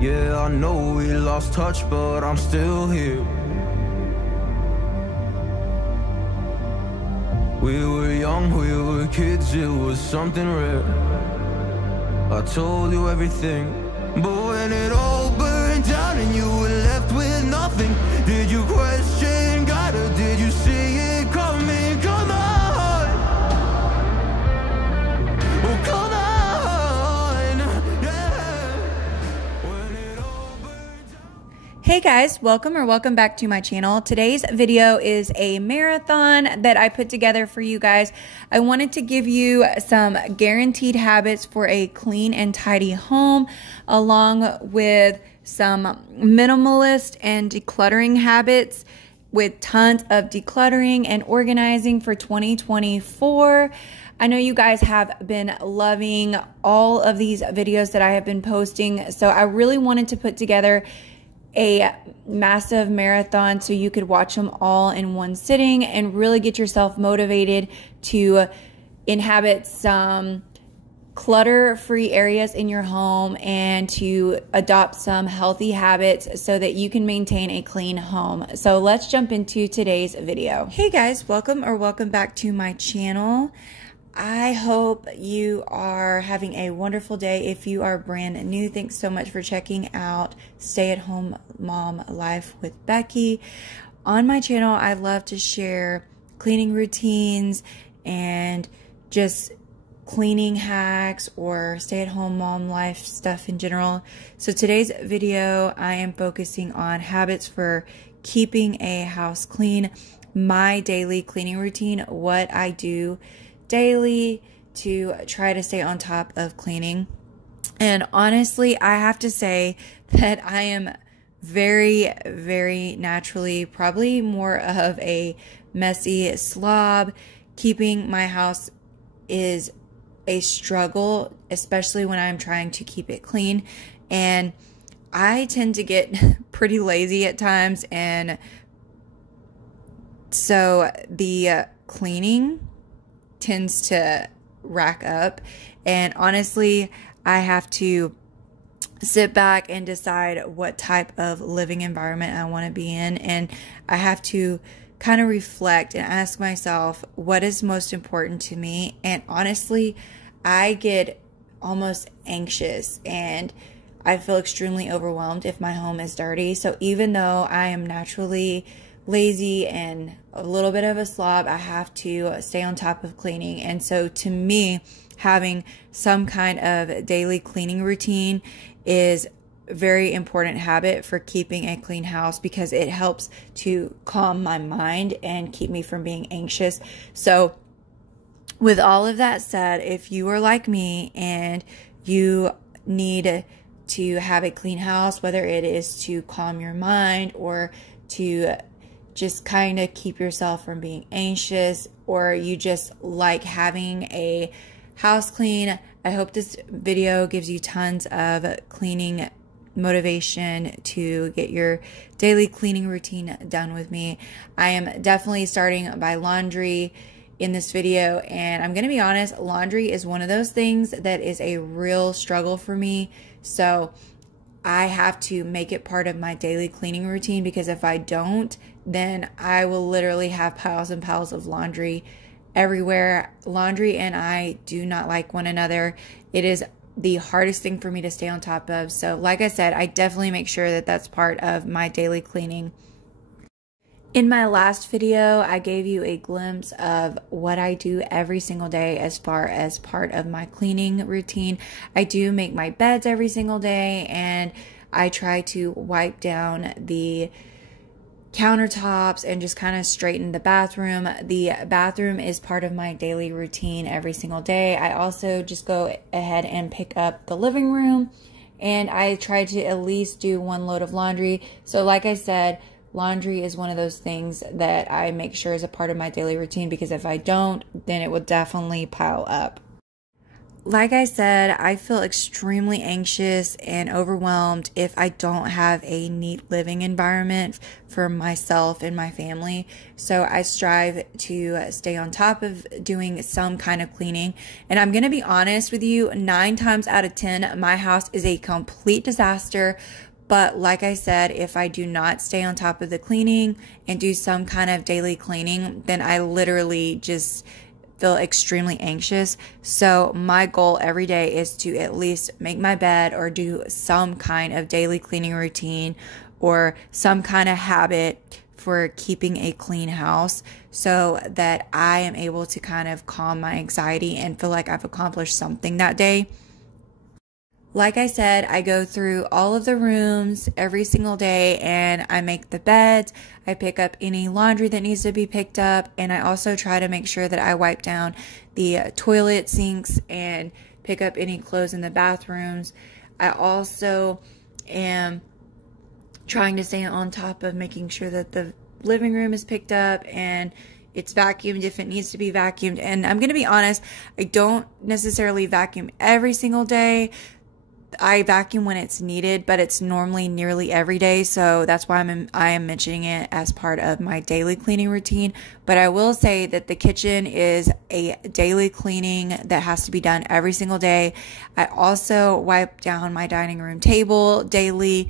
Yeah, I know we lost touch, but I'm still here. We were young, we were kids, it was something rare. I told you everything, but when it all burned down and you were left with nothing, did you question God or did you see it coming? Come on, oh come on, yeah. When it all burned down. Hey guys, welcome back to my channel. Today's video is a marathon that I put together for you guys. I wanted to give you some guaranteed habits for a clean and tidy home, along with some minimalist and decluttering habits with tons of decluttering and organizing for 2024. I know you guys have been loving all of these videos that I have been posting, so I really wanted to put together a massive marathon so you could watch them all in one sitting and really get yourself motivated to inhabit some clutter-free areas in your home and to adopt some healthy habits so that you can maintain a clean home. So let's jump into today's video. Hey guys, welcome back to my channel. I hope you are having a wonderful day. If you are brand new, thanks so much for checking out Stay at Home Mom Life with Becky. On my channel, I love to share cleaning routines and just cleaning hacks or stay at home mom life stuff in general. So today's video, I am focusing on habits for keeping a house clean, my daily cleaning routine, what I do daily to try to stay on top of cleaning. And honestly, I have to say that I am very naturally probably more of a messy slob. Keeping my house is a struggle, especially when I'm trying to keep it clean. And I tend to get pretty lazy at times, and so the cleaning tends to rack up. And honestly, I have to sit back and decide what type of living environment I want to be in, and I have to kind of reflect and ask myself what is most important to me. And honestly, I get almost anxious and I feel extremely overwhelmed if my home is dirty. So even though I am naturally lazy and a little bit of a slob, I have to stay on top of cleaning. And so to me, having some kind of daily cleaning routine is a very important habit for keeping a clean house, because it helps to calm my mind and keep me from being anxious. So with all of that said, if you are like me and you need to have a clean house, whether it is to calm your mind or to just kind of keep yourself from being anxious, or you just like having a house clean, I hope this video gives you tons of cleaning motivation to get your daily cleaning routine done with me. I am definitely starting by laundry in this video, and I'm gonna be honest, laundry is one of those things that is a real struggle for me. So I have to make it part of my daily cleaning routine, because if I don't, then I will literally have piles and piles of laundry everywhere. Laundry and I do not like one another. It is the hardest thing for me to stay on top of. So like I said, I definitely make sure that that's part of my daily cleaning. In my last video, I gave you a glimpse of what I do every single day as far as part of my cleaning routine. I do make my beds every single day, and I try to wipe down the countertops and just kind of straighten the bathroom. The bathroom is part of my daily routine every single day. I also just go ahead and pick up the living room, and I try to at least do one load of laundry. So like I said, laundry is one of those things that I make sure is a part of my daily routine, because if I don't, then it will definitely pile up. like I said, I feel extremely anxious and overwhelmed if I don't have a neat living environment for myself and my family. So I strive to stay on top of doing some kind of cleaning. And I'm going to be honest with you, 9 times out of 10, my house is a complete disaster. But like I said, if I do not stay on top of the cleaning and do some kind of daily cleaning, then I literally just feel extremely anxious. So my goal every day is to at least make my bed or do some kind of daily cleaning routine or some kind of habit for keeping a clean house so that I am able to kind of calm my anxiety and feel like I've accomplished something that day. Like I said, I go through all of the rooms every single day and I make the beds. I pick up any laundry that needs to be picked up. And I also try to make sure that I wipe down the toilet sinks and pick up any clothes in the bathrooms. I also am trying to stay on top of making sure that the living room is picked up and it's vacuumed if it needs to be vacuumed. And I'm going to be honest, I don't necessarily vacuum every single day. I vacuum when it's needed, but it's normally nearly every day, so that's why I am mentioning it as part of my daily cleaning routine. But I will say that the kitchen is a daily cleaning that has to be done every single day. I also wipe down my dining room table daily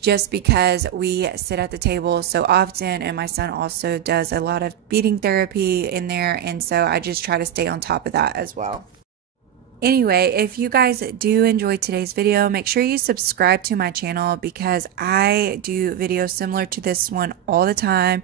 just because we sit at the table so often, and my son also does a lot of beading therapy in there, and so I just try to stay on top of that as well. Anyway, if you guys do enjoy today's video, make sure you subscribe to my channel because I do videos similar to this one all the time.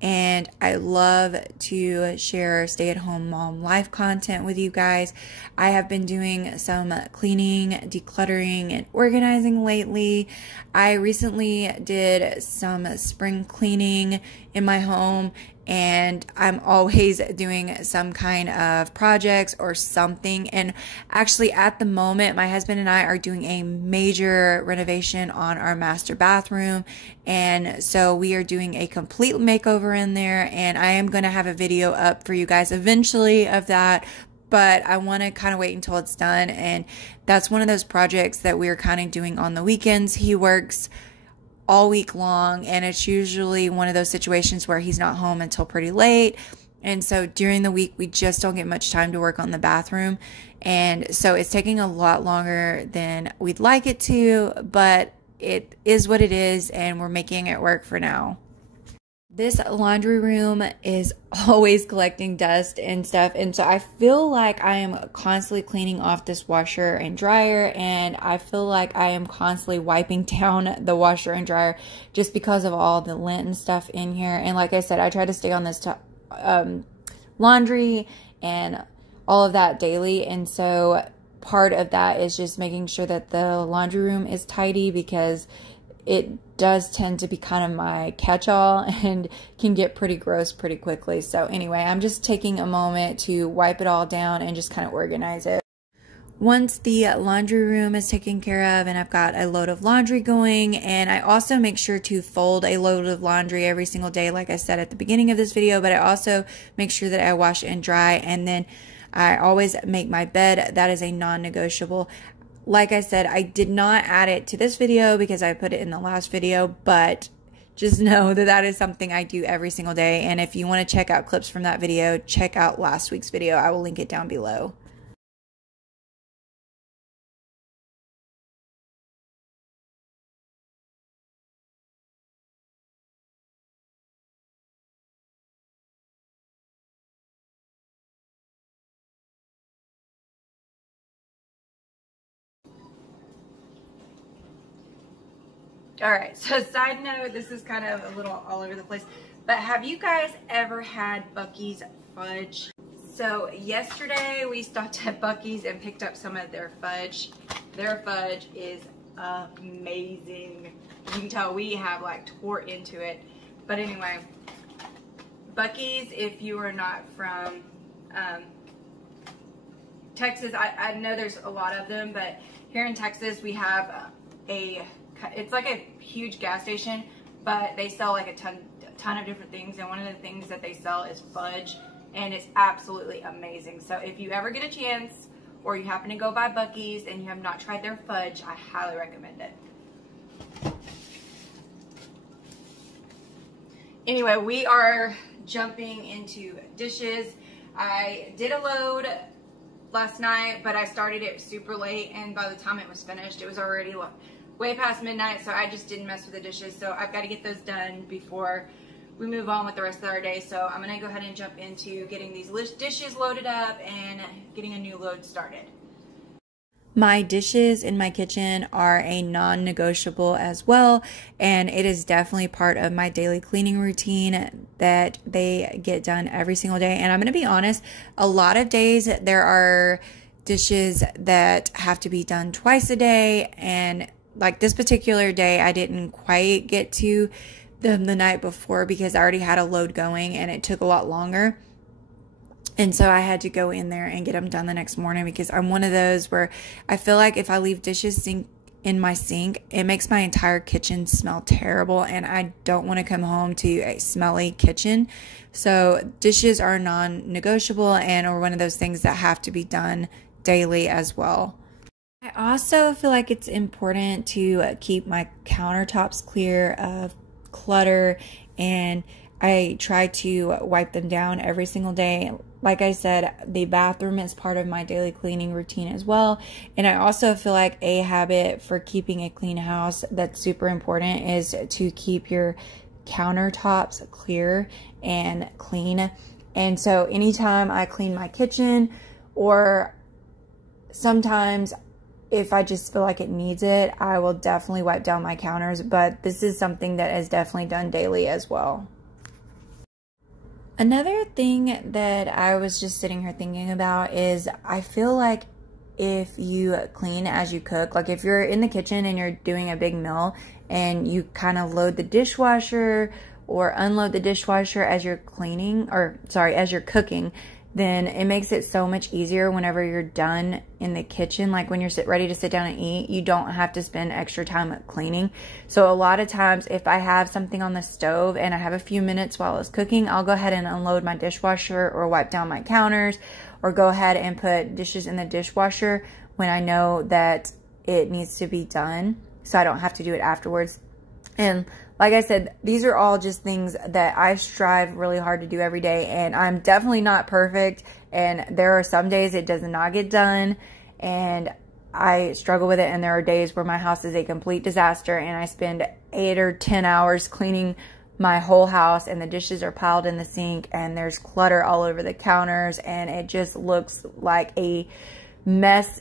And I love to share stay-at-home mom life content with you guys. I have been doing some cleaning, decluttering, and organizing lately. I recently did some spring cleaning in my home, and I'm always doing some kind of projects or something. And actually at the moment, my husband and I are doing a major renovation on our master bathroom. And so we are doing a complete makeover in there, and I am going to have a video up for you guys eventually of that. But I want to kind of wait until it's done. And that's one of those projects that we're kind of doing on the weekends. He works all week long, and it's usually one of those situations where he's not home until pretty late, and so during the week we just don't get much time to work on the bathroom, and so it's taking a lot longer than we'd like it to, but it is what it is, and we're making it work for now. This laundry room is always collecting dust and stuff, and so I feel like I am constantly cleaning off this washer and dryer, and I feel like I am constantly wiping down the washer and dryer just because of all the lint and stuff in here. And like I said, I try to stay on this laundry and all of that daily, and so part of that is just making sure that the laundry room is tidy because it does tend to be kind of my catch-all and can get pretty gross pretty quickly. So anyway, I'm just taking a moment to wipe it all down and just kind of organize it. Once the laundry room is taken care of and I've got a load of laundry going, and I also make sure to fold a load of laundry every single day, like I said at the beginning of this video, but I also make sure that I wash and dry, and then I always make my bed. That is a non-negotiable. Like I said, I did not add it to this video because I put it in the last video, but just know that that is something I do every single day. And if you want to check out clips from that video, check out last week's video. I will link it down below. All right, so side note, this is kind of a little all over the place, but have you guys ever had Buc-ee's fudge? So yesterday we stopped at Buc-ee's and picked up some of their fudge. Their fudge is amazing. You can tell we have like tore into it. But anyway, Buc-ee's, if you are not from Texas, I know there's a lot of them, but here in Texas we have it's like a huge gas station, but they sell like a ton of different things, and one of the things that they sell is fudge, and it's absolutely amazing. So if you ever get a chance, or you happen to go by Buc-ee's and you have not tried their fudge, I highly recommend it. Anyway, we are jumping into dishes. I did a load last night, but I started it super late, and by the time it was finished, it was already way past midnight, so I just didn't mess with the dishes. So I've got to get those done before we move on with the rest of our day. So I'm going to go ahead and jump into getting these dishes loaded up and getting a new load started. My dishes in my kitchen are a non-negotiable as well, and it is definitely part of my daily cleaning routine that they get done every single day. And I'm going to be honest, a lot of days there are dishes that have to be done twice a day, and like this particular day I didn't quite get to them the night before because I already had a load going and it took a lot longer. And so I had to go in there and get them done the next morning because I'm one of those where I feel like if I leave dishes in my sink, it makes my entire kitchen smell terrible, and I don't want to come home to a smelly kitchen. So dishes are non-negotiable and are one of those things that have to be done daily as well. I also feel like it's important to keep my countertops clear of clutter, and I try to wipe them down every single day. Like I said, the bathroom is part of my daily cleaning routine as well. And I also feel like a habit for keeping a clean house that's super important is to keep your countertops clear and clean. And so anytime I clean my kitchen, or sometimes if I just feel like it needs it, I will definitely wipe down my counters. But this is something that is definitely done daily as well. Another thing that I was just sitting here thinking about is I feel like if you clean as you cook, like if you're in the kitchen and you're doing a big meal and you kind of load the dishwasher or unload the dishwasher as you're cleaning, or sorry, as you're cooking, then it makes it so much easier whenever you're done in the kitchen. Like when you're ready to sit down and eat, you don't have to spend extra time cleaning. So a lot of times if I have something on the stove and I have a few minutes while it's cooking, I'll go ahead and unload my dishwasher or wipe down my counters, or go ahead and put dishes in the dishwasher when I know that it needs to be done, so I don't have to do it afterwards. And like I said, these are all just things that I strive really hard to do every day, and I'm definitely not perfect, and there are some days it does not get done and I struggle with it, and there are days where my house is a complete disaster and I spend 8 or 10 hours cleaning my whole house and the dishes are piled in the sink and there's clutter all over the counters and it just looks like a mess,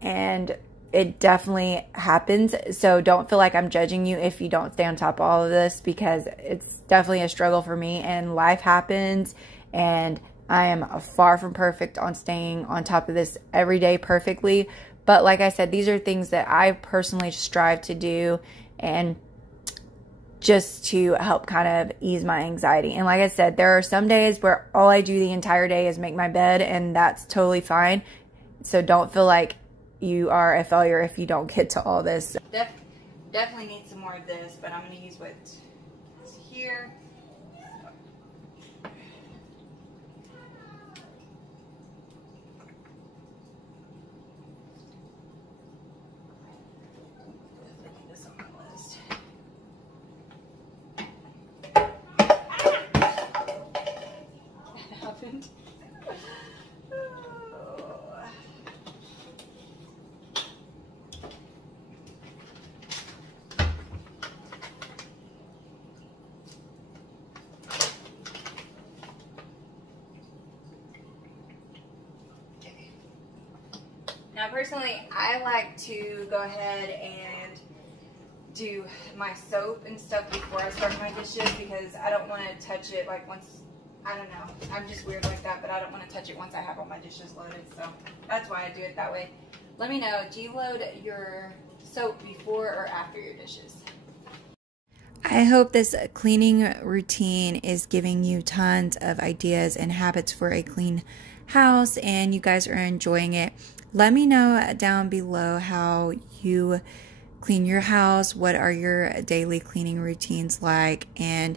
and it definitely happens. So don't feel like I'm judging you if you don't stay on top of all of this, because it's definitely a struggle for me, and life happens, and I am far from perfect on staying on top of this every day perfectly. But like I said, these are things that I personally strive to do, and just to help kind of ease my anxiety. And like I said, there are some days where all I do the entire day is make my bed, and that's totally fine. So don't feel like you are a failure if you don't get to all this. Definitely need some more of this, but I'm going to use what's here. This on my list. That happened. Now, personally, I like to go ahead and do my soap and stuff before I start my dishes, because I don't want to touch it like once, I don't know, I'm just weird like that, but I don't want to touch it once I have all my dishes loaded, so that's why I do it that way. Let me know, do you load your soap before or after your dishes? I hope this cleaning routine is giving you tons of ideas and habits for a clean house, and you guys are enjoying it. Let me know down below how you clean your house, what are your daily cleaning routines like, and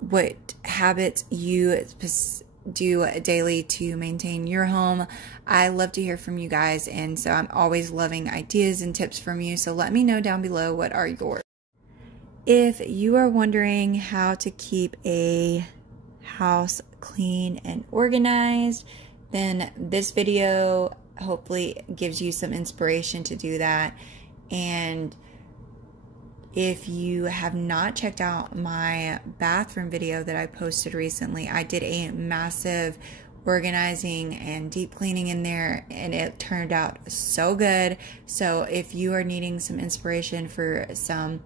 what habits you do daily to maintain your home. I love to hear from you guys, and so I'm always loving ideas and tips from you. So let me know down below, what are yours. If you are wondering how to keep a house clean and organized, then this video hopefully gives you some inspiration to do that. And if you have not checked out my bathroom video that I posted recently, I did a massive organizing and deep cleaning in there, and it turned out so good. So if you are needing some inspiration for some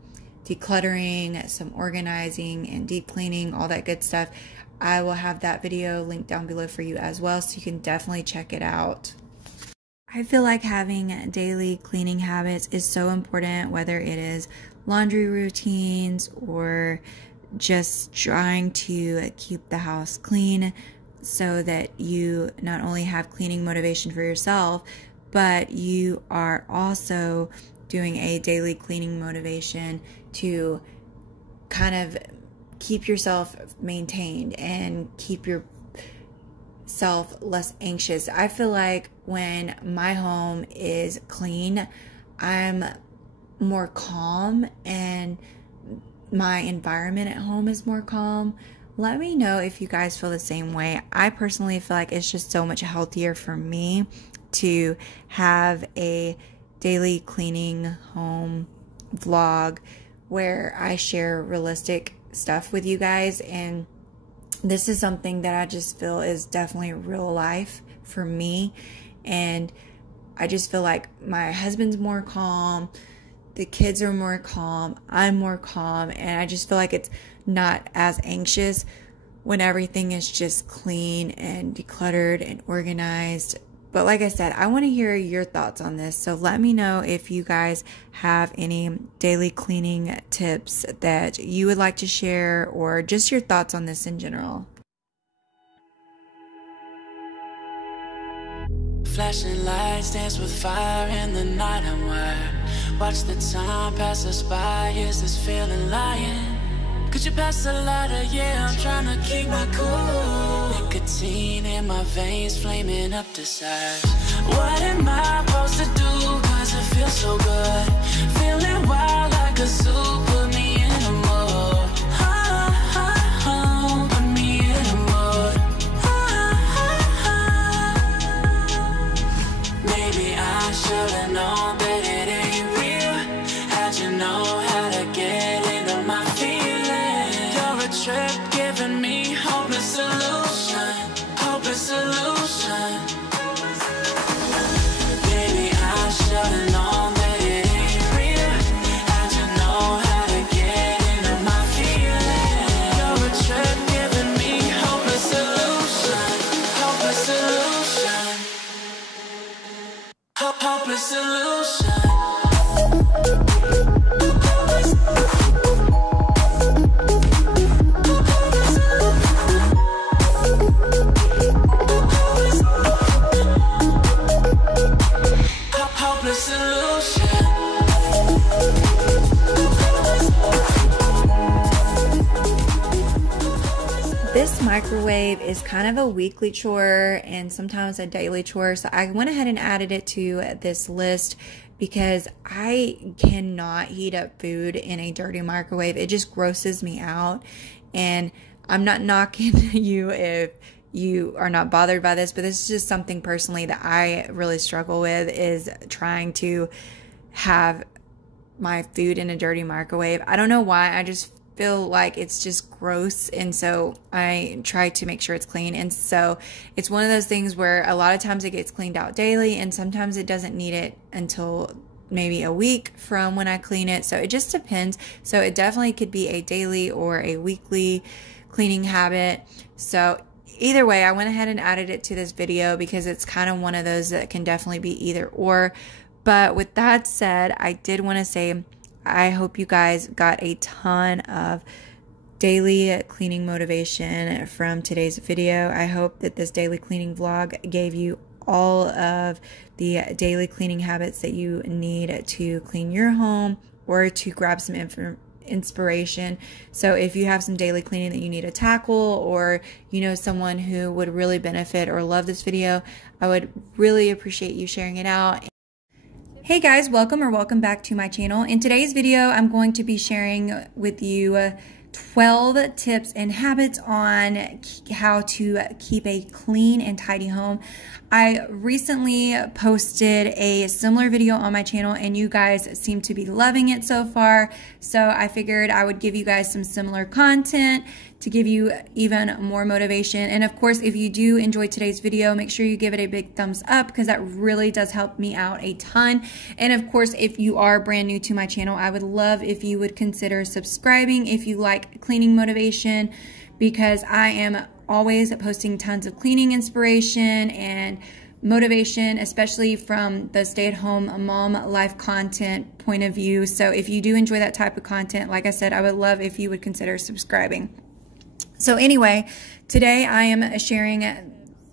decluttering, some organizing, and deep cleaning, all that good stuff, I will have that video linked down below for you as well, so you can definitely check it out. I feel like having daily cleaning habits is so important, whether it is laundry routines or just trying to keep the house clean, so that you not only have cleaning motivation for yourself, but you are also doing a daily cleaning motivation to kind of keep yourself maintained and keep yourself less anxious. I feel like when my home is clean, I'm more calm, and my environment at home is more calm. Let me know if you guys feel the same way. I personally feel like it's just so much healthier for me to have a daily cleaning home vlog where I share realistic stuff with you guys, and this is something that I just feel is definitely real life for me. And I just feel like my husband's more calm, the kids are more calm, I'm more calm, and I just feel like it's not as anxious when everything is just clean and decluttered and organized. But like I said, I want to hear your thoughts on this. So let me know if you guys have any daily cleaning tips that you would like to share, or just your thoughts on this in general. Flashing lights dance with fire in the night, I'm wired. Watch the time pass us by, is this feeling lying? Could you pass the lighter? Yeah, I'm trying to keep my cool. Nicotine in my veins, flaming up desires. What am I supposed to do? Cause it feels so good. Feeling wild like a zoo, put me in a mood. Put me in a mood. Maybe I should've known that it ain't real. How'd you know how to get into my feelings? You're a trip giving me hopeless solution. Hopeless solution. Maybe I should've known that it ain't real. How'd you know how to get into my feelings? You're a trip giving me hopeless solution. Hopeless solution. Hopeless solution. Hopeless solution. This microwave is kind of a weekly chore and sometimes a daily chore, so I went ahead and added it to this list because I cannot heat up food in a dirty microwave. It just grosses me out, and I'm not knocking you if you are not bothered by this, but this is just something personally that I really struggle with, is trying to have my food in a dirty microwave. I don't know why, I just feel like it's just gross, and so I try to make sure it's clean. And so it's one of those things where a lot of times it gets cleaned out daily, and sometimes it doesn't need it until maybe a week from when I clean it. So it just depends. So it definitely could be a daily or a weekly cleaning habit. So either way, I went ahead and added it to this video because it's kind of one of those that can definitely be either or. But with that said, I did want to say I hope you guys got a ton of daily cleaning motivation from today's video. I hope that this daily cleaning vlog gave you all of the daily cleaning habits that you need to clean your home, or to grab some inspiration. So if you have some daily cleaning that you need to tackle, or you know someone who would really benefit or love this video, I would really appreciate you sharing it out. Hey guys, welcome back to my channel. In today's video, I'm going to be sharing with you 12 tips and habits on how to keep a clean and tidy home. I recently posted a similar video on my channel and you guys seem to be loving it so far. So I figured I would give you guys some similar content to give you even more motivation. And of course, if you do enjoy today's video, make sure you give it a big thumbs up because that really does help me out a ton. And of course, if you are brand new to my channel, I would love if you would consider subscribing if you like cleaning motivation, because I am always posting tons of cleaning inspiration and motivation, especially from the stay-at-home mom life content point of view. So if you do enjoy that type of content, like I said, I would love if you would consider subscribing. So anyway, today I am sharing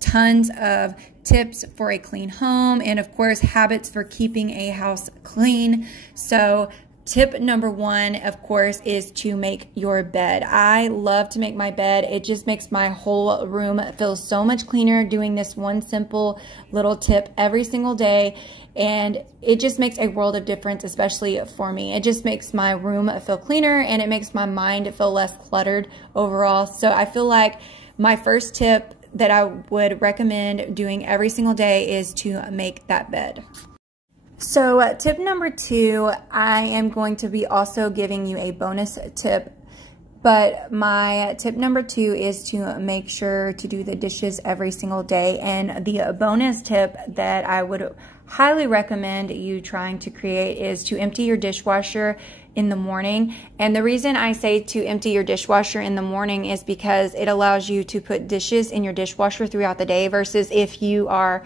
tons of tips for a clean home and of course habits for keeping a house clean. So tip number one, of course, is to make your bed. I love to make my bed. It just makes my whole room feel so much cleaner doing this one simple little tip every single day. And it just makes a world of difference, especially for me. It just makes my room feel cleaner and it makes my mind feel less cluttered overall. So I feel like my first tip that I would recommend doing every single day is to make that bed. So tip number two, I am going to be also giving you a bonus tip, but my tip number two is to make sure to do the dishes every single day. And the bonus tip that I would highly recommend you trying to create is to empty your dishwasher in the morning. And the reason I say to empty your dishwasher in the morning is because it allows you to put dishes in your dishwasher throughout the day, versus if you are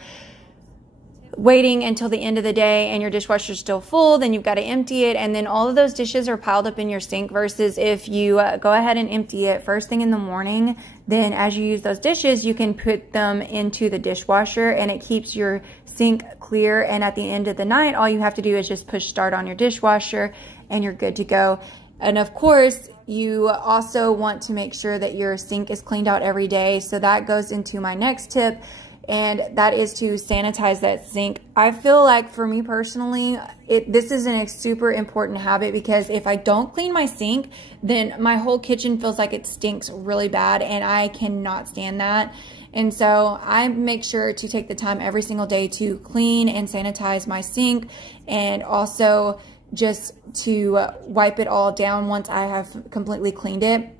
waiting until the end of the day and your dishwasher is still full, then you've got to empty it, and then all of those dishes are piled up in your sink. Versus if you go ahead and empty it first thing in the morning, then as you use those dishes, you can put them into the dishwasher and it keeps your sink clear. And at the end of the night, all you have to do is just push start on your dishwasher and you're good to go. And of course, you also want to make sure that your sink is cleaned out every day. So that goes into my next tip, and that is to sanitize that sink. I feel like for me personally, this is a super important habit, because if I don't clean my sink, then my whole kitchen feels like it stinks really bad, and I cannot stand that. And so I make sure to take the time every single day to clean and sanitize my sink, and also just to wipe it all down once I have completely cleaned it.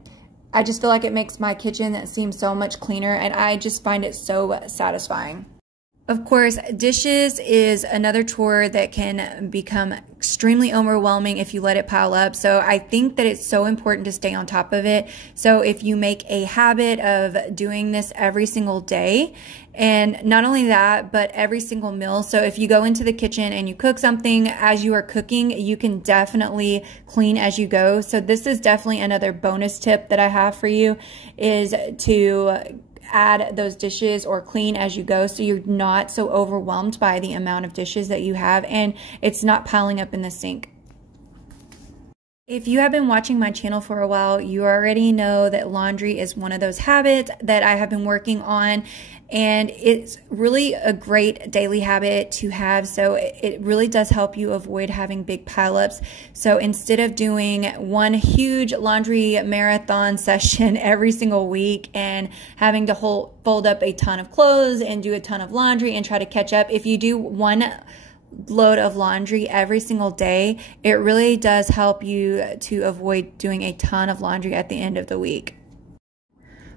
I just feel like it makes my kitchen seem so much cleaner, and I just find it so satisfying. Of course, dishes is another chore that can become extremely overwhelming if you let it pile up. So I think that it's so important to stay on top of it. So if you make a habit of doing this every single day, and not only that, but every single meal. So if you go into the kitchen and you cook something, as you are cooking, you can definitely clean as you go. So this is definitely another bonus tip that I have for you, is to add those dishes or clean as you go, so you're not so overwhelmed by the amount of dishes that you have and it's not piling up in the sink. If you have been watching my channel for a while, you already know that laundry is one of those habits that I have been working on, and it's really a great daily habit to have. So it really does help you avoid having big pileups. So instead of doing one huge laundry marathon session every single week and having to fold up a ton of clothes and do a ton of laundry and try to catch up, if you do one load of laundry every single day, it really does help you to avoid doing a ton of laundry at the end of the week.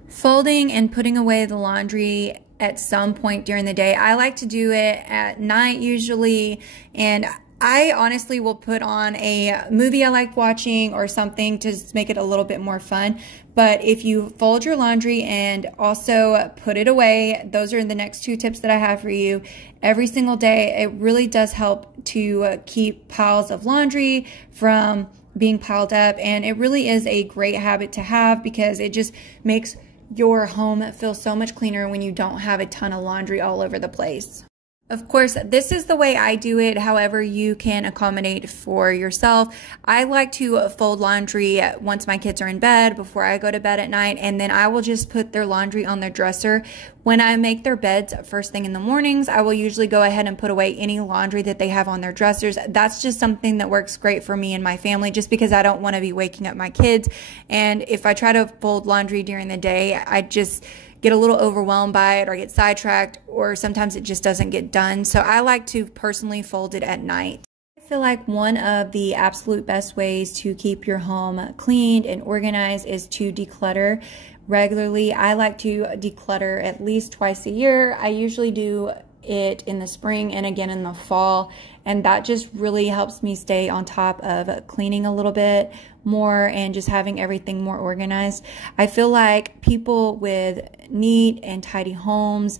Folding and putting away the laundry at some point during the day. I like to do it at night usually, and I honestly will put on a movie I like watching or something to just make it a little bit more fun. But if you fold your laundry and also put it away, those are the next two tips that I have for you every single day. It really does help to keep piles of laundry from being piled up, and it really is a great habit to have because it just makes your home feel so much cleaner when you don't have a ton of laundry all over the place. Of course, this is the way I do it. However, you can accommodate for yourself. I like to fold laundry once my kids are in bed, before I go to bed at night, and then I will just put their laundry on their dresser. When I make their beds first thing in the mornings, I will usually go ahead and put away any laundry that they have on their dressers. That's just something that works great for me and my family, just because I don't want to be waking up my kids. And if I try to fold laundry during the day, I just get a little overwhelmed by it, or get sidetracked, or sometimes it just doesn't get done. So I like to personally fold it at night. I feel like one of the absolute best ways to keep your home cleaned and organized is to declutter regularly. I like to declutter at least twice a year. I usually do it in the spring and again in the fall, and that just really helps me stay on top of cleaning a little bit more and just having everything more organized. I feel like people with neat and tidy homes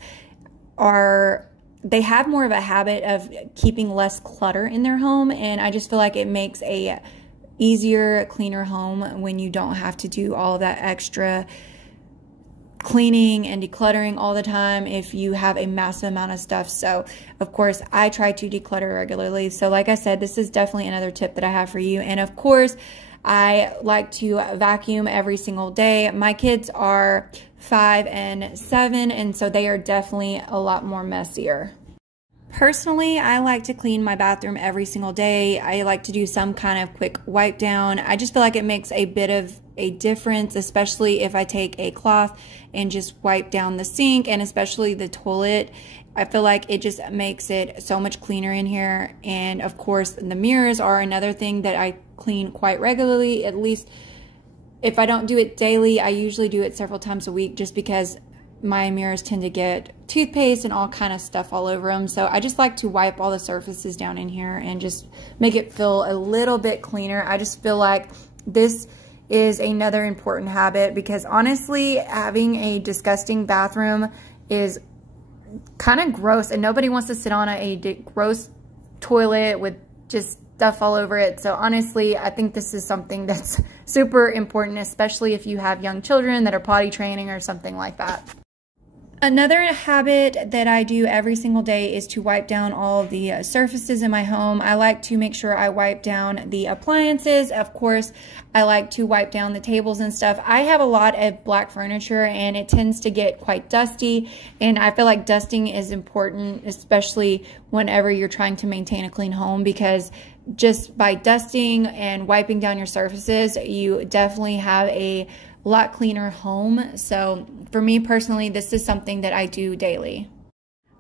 they have more of a habit of keeping less clutter in their home, and I just feel like it makes a easier, cleaner home when you don't have to do all of that extra cleaning and decluttering all the time if you have a massive amount of stuff. So of course I try to declutter regularly. So like I said, this is definitely another tip that I have for you. And of course I like to vacuum every single day. My kids are 5 and 7, and so they are definitely a lot more messier. Personally, I like to clean my bathroom every single day. I like to do some kind of quick wipe down. I just feel like it makes a bit of a difference, especially if I take a cloth and just wipe down the sink, and especially the toilet. I feel like it just makes it so much cleaner in here. And of course, the mirrors are another thing that I clean quite regularly. At least if I don't do it daily, I usually do it several times a week, just because my mirrors tend to get toothpaste and all kind of stuff all over them. So I just like to wipe all the surfaces down in here and just make it feel a little bit cleaner. I just feel like this is another important habit, because honestly, having a disgusting bathroom is kind of gross, and nobody wants to sit on a gross toilet with just stuff all over it. So honestly, I think this is something that's super important, especially if you have young children that are potty training or something like that. Another habit that I do every single day is to wipe down all of the surfaces in my home. I like to make sure I wipe down the appliances. Of course, I like to wipe down the tables and stuff. I have a lot of black furniture, and it tends to get quite dusty, and I feel like dusting is important, especially whenever you're trying to maintain a clean home, because just by dusting and wiping down your surfaces, you definitely have a lot cleaner home. So for me personally, this is something that I do daily.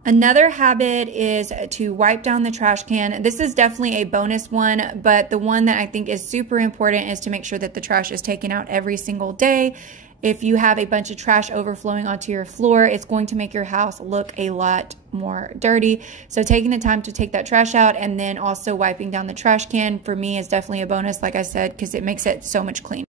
Another habit is to wipe down the trash can. This is definitely a bonus one, but the one that I think is super important is to make sure that the trash is taken out every single day. If you have a bunch of trash overflowing onto your floor, it's going to make your house look a lot more dirty. So taking the time to take that trash out and then also wiping down the trash can, for me, is definitely a bonus, like I said, because it makes it so much cleaner.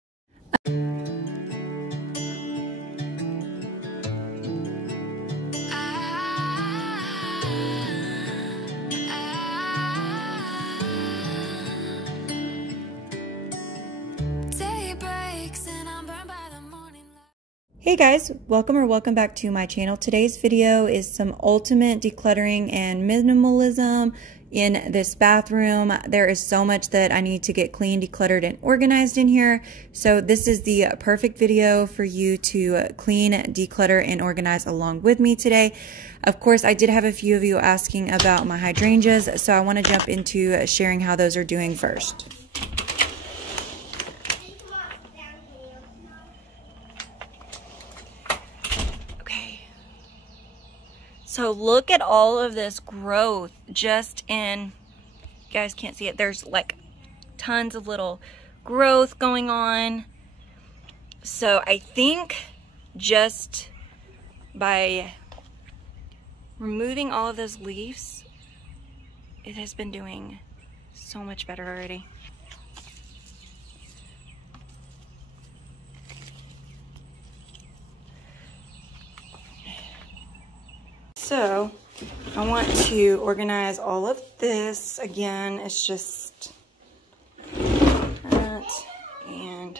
Hey guys, welcome back to my channel. Today's video is some ultimate decluttering and minimalism in this bathroom. There is so much that I need to get clean, decluttered, and organized in here. So this is the perfect video for you to clean, declutter, and organize along with me today. Of course, I did have a few of you asking about my hydrangeas, so I want to jump into sharing how those are doing first. So look at all of this growth just in, you guys can't see it, there's like tons of little growth going on. So I think just by removing all of those leaves, it has been doing so much better already. So I want to organize all of this. Again, it's just that, and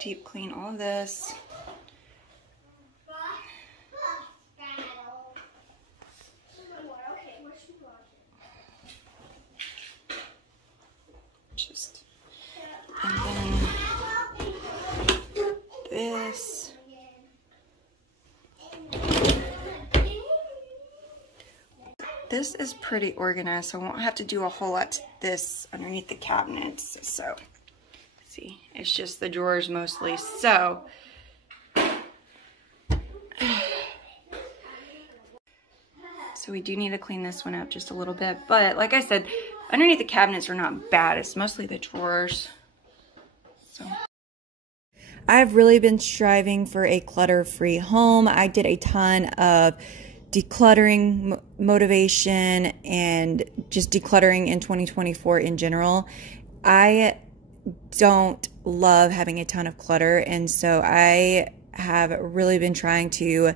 deep clean all of this. And then this. This is pretty organized, so I won't have to do a whole lot to this underneath the cabinets. So, see, it's just the drawers mostly. So, we do need to clean this one up just a little bit. But like I said, underneath the cabinets are not bad. It's mostly the drawers. So, I've really been striving for a clutter-free home. I did a ton of decluttering motivation and just decluttering in 2024 in general. I don't love having a ton of clutter, and so I have really been trying to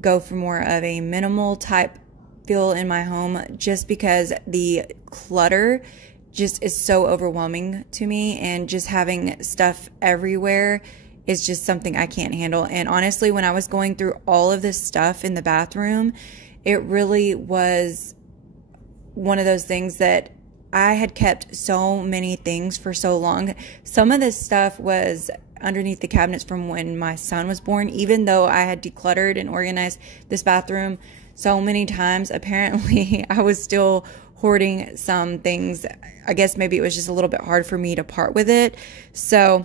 go for more of a minimal type feel in my home, just because the clutter just is so overwhelming to me, and just having stuff everywhere is just something I can't handle. And honestly, when I was going through all of this stuff in the bathroom, it really was one of those things that I had kept so many things for so long. Some of this stuff was underneath the cabinets from when my son was born. Even though I had decluttered and organized this bathroom so many times, apparently I was still hoarding some things. I guess maybe it was just a little bit hard for me to part with it. So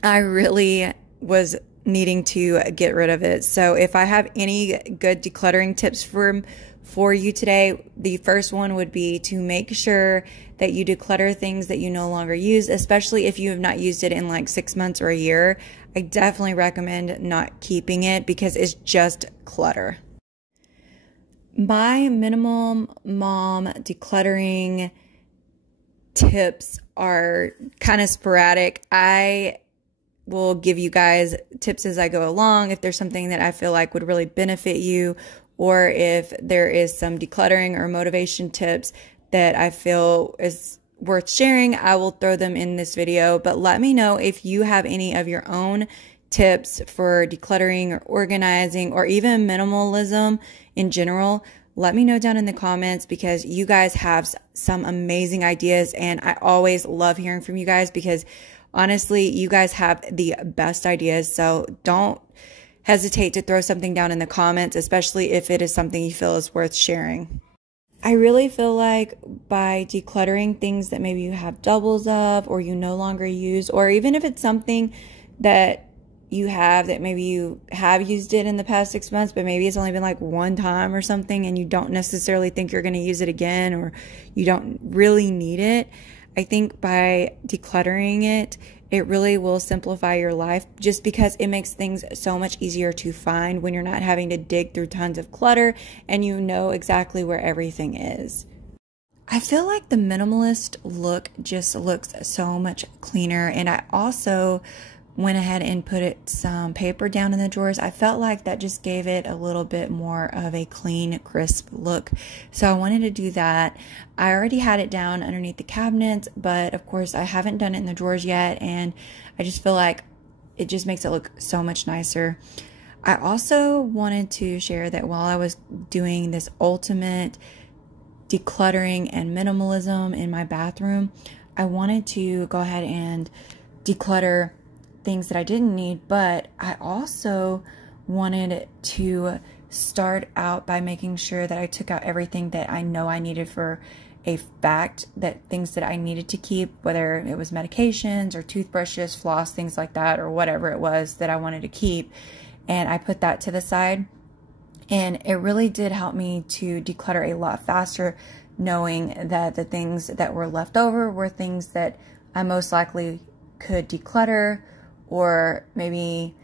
I really was needing to get rid of it. So if I have any good decluttering tips for you today, the first one would be to make sure that you declutter things that you no longer use, especially if you have not used it in like 6 months or a year. I definitely recommend not keeping it because it's just clutter. My minimum mom decluttering tips are kind of sporadic. I will give you guys tips as I go along if there's something that I feel like would really benefit you, or if there is some decluttering or motivation tips that I feel is worth sharing, I will throw them in this video. But let me know if you have any of your own tips for decluttering or organizing or even minimalism in general. Let me know down in the comments, because you guys have some amazing ideas, and I always love hearing from you guys because honestly, you guys have the best ideas. So don't hesitate to throw something down in the comments, especially if it is something you feel is worth sharing. I really feel like by decluttering things that maybe you have doubles of or you no longer use, or even if it's something that you have that maybe you have used it in the past 6 months, but maybe it's only been like one time or something, and you don't necessarily think you're going to use it again, or you don't really need it. I think by decluttering it, it really will simplify your life, just because it makes things so much easier to find when you're not having to dig through tons of clutter and you know exactly where everything is. I feel like the minimalist look just looks so much cleaner, and I also went ahead and put some paper down in the drawers. I felt like that just gave it a little bit more of a clean, crisp look. So I wanted to do that. I already had it down underneath the cabinets, but of course I haven't done it in the drawers yet, and I just feel like it just makes it look so much nicer. I also wanted to share that while I was doing this ultimate decluttering and minimalism in my bathroom, I wanted to go ahead and declutter things that I didn't need, but I also wanted to start out by making sure that I took out everything that I know I needed for a fact, that things that I needed to keep, whether it was medications or toothbrushes, floss, things like that, or whatever it was that I wanted to keep. And I put that to the side, and it really did help me to declutter a lot faster, knowing that the things that were left over were things that I most likely could declutter, or maybe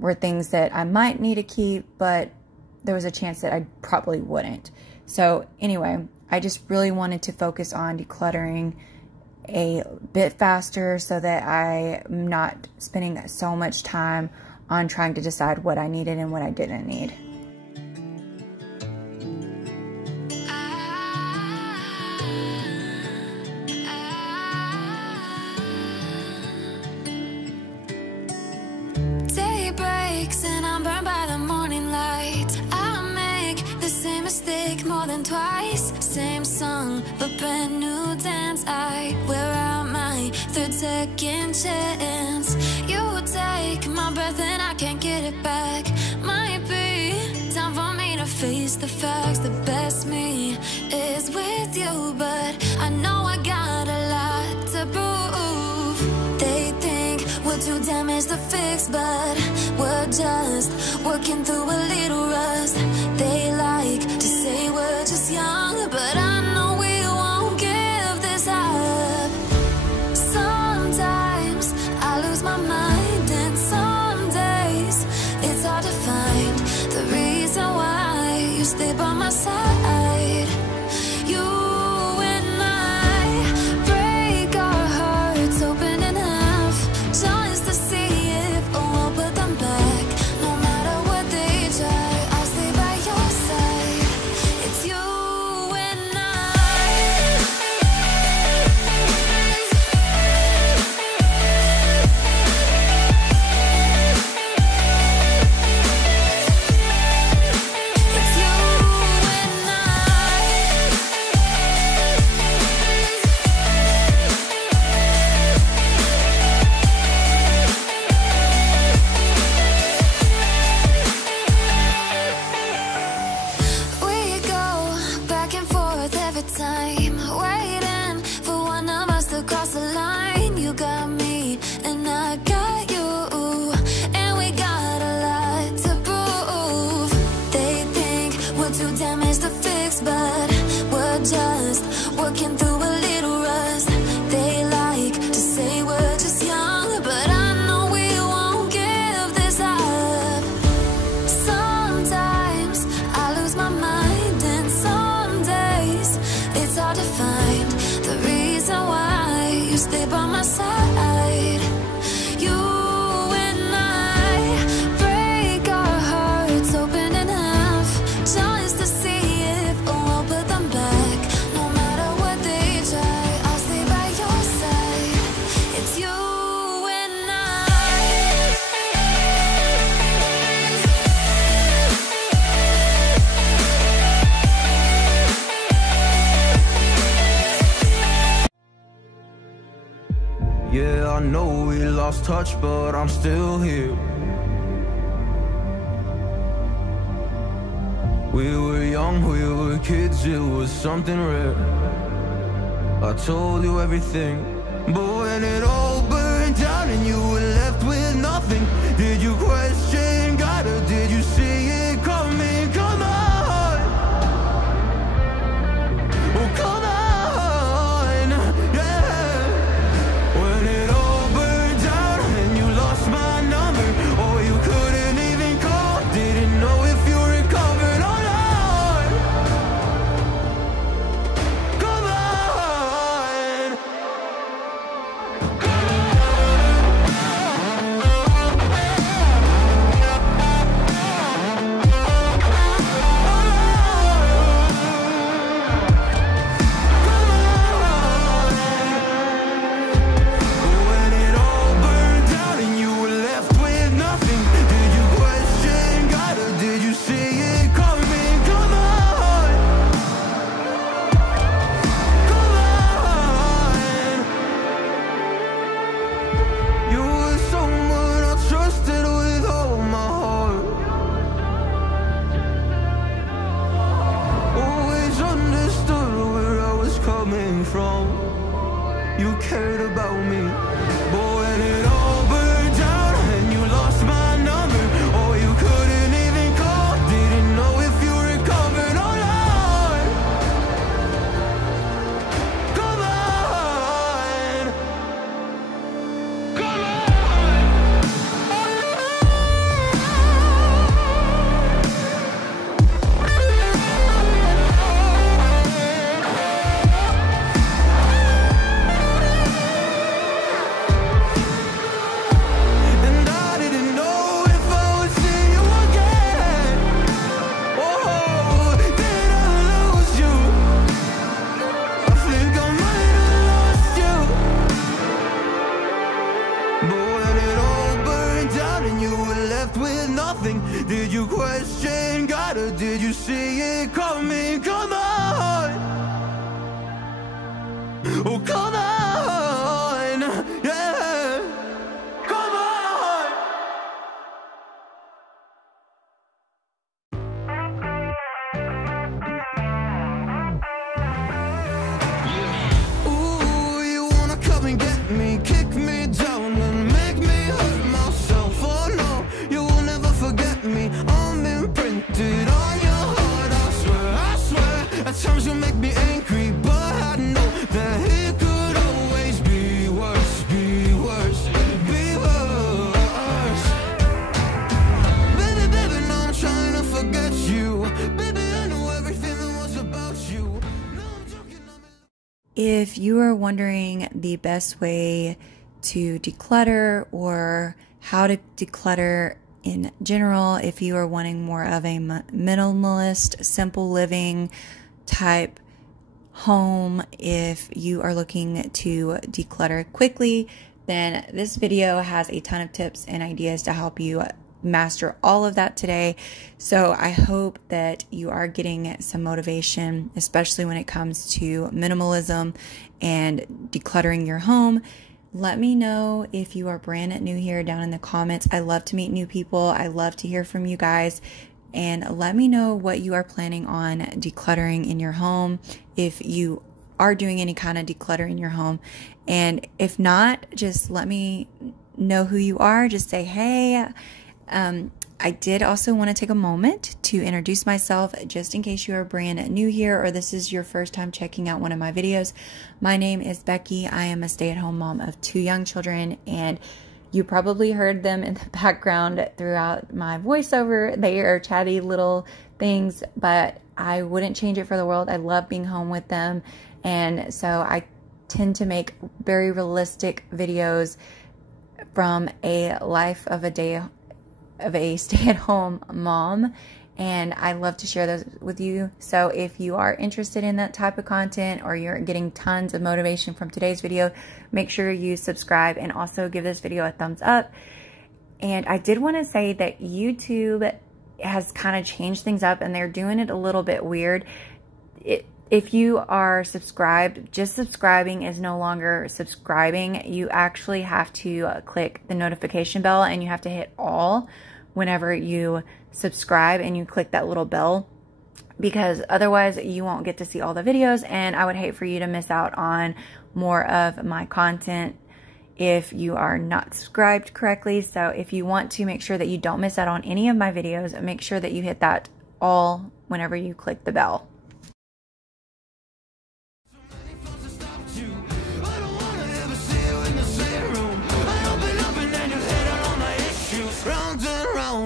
were things that I might need to keep, but there was a chance that I probably wouldn't. So anyway, I just really wanted to focus on decluttering a bit faster so that I'm not spending so much time on trying to decide what I needed and what I didn't need. More than twice, same song, but brand new dance. I wear out second chance. You take my breath and I can't get it back. Might be time for me to face the facts. The best me is with you, but I know I got a lot to prove. They think we're too damaged to fix, but we're just working through a little rust. They like to say we're just young, but I know we won't give this up. Sometimes I lose my mind, and some days it's hard to find the reason why you stay by my side. You and I break our hearts open in half, just to see if we'll put them back. No matter what they try, I'll stay by your side. It's you and I. It's you and I. We go back and forth every time, waiting for one of us to cross the line. You got me and I got you, and we got a lot to prove. They think we're too damaged to fix, but we're just working through a little rust. They like to say we're just young, but I know we won't give this up. Sometimes I lose my mind, and some days it's hard to find the reason why you stay by my side. You and I break our hearts open in half, just to see if we'll put them back. No matter what they try, I'll stay by your side. It's you and I. Yeah, I know we lost touch, but I'm still here. We were young, we were kids, it was something rare. I told you everything, but when it all burned down and you were left with nothing, did you question God or did you see it coming? Come on, oh come on, yeah. When it all burned down and you lost my number, or you couldn't even call, didn't know if you recovered or not. Come on, when it all burned down and you were left with nothing, did you question God or did you see it coming? Come on, come on. You were someone I trusted with all my heart. Always understood where I was coming from. You cared about me, but when it all burned down and you lost my number, or you couldn't even call, didn't know if you recovered or not. Come on, come and I didn't know if I would see you again. Oh, did I lose you? I think I might have lost you. But when it all burned down and you were left with nothing, did you question God or did you see it coming? Come on, oh come on, yeah. if you are wondering the best way to declutter or how to declutter in general, if you are wanting more of a minimalist, simple living type home, if you are looking to declutter quickly, then this video has a ton of tips and ideas to help you master all of that today. So I hope that you are getting some motivation, especially when it comes to minimalism and decluttering your home. Let me know if you are brand new here down in the comments. I love to meet new people. I love to hear from you guys. And let me know what you are planning on decluttering in your home, if you are doing any kind of declutter in your home. And if not, just let me know who you are. Just say, hey. I did also want to take a moment to introduce myself, just in case you are brand new here or this is your first time checking out one of my videos. My name is Becky. I am a stay-at-home mom of 2 young children, and you probably heard them in the background throughout my voiceover. They are chatty little things, but I wouldn't change it for the world. I love being home with them, and so I tend to make very realistic videos from a life of a stay-at-home mom, and I love to share those with you. So if you are interested in that type of content, or you're getting tons of motivation from today's video, make sure you subscribe and also give this video a thumbs up. And I did want to say that YouTube has kind of changed things up, and they're doing it a little bit weird. If you are subscribed, just subscribing is no longer subscribing. You actually have to click the notification bell, and you have to hit all whenever you subscribe, and you click that little bell, because otherwise you won't get to see all the videos, and I would hate for you to miss out on more of my content if you are not subscribed correctly. So if you want to make sure that you don't miss out on any of my videos, make sure that you hit that all whenever you click the bell.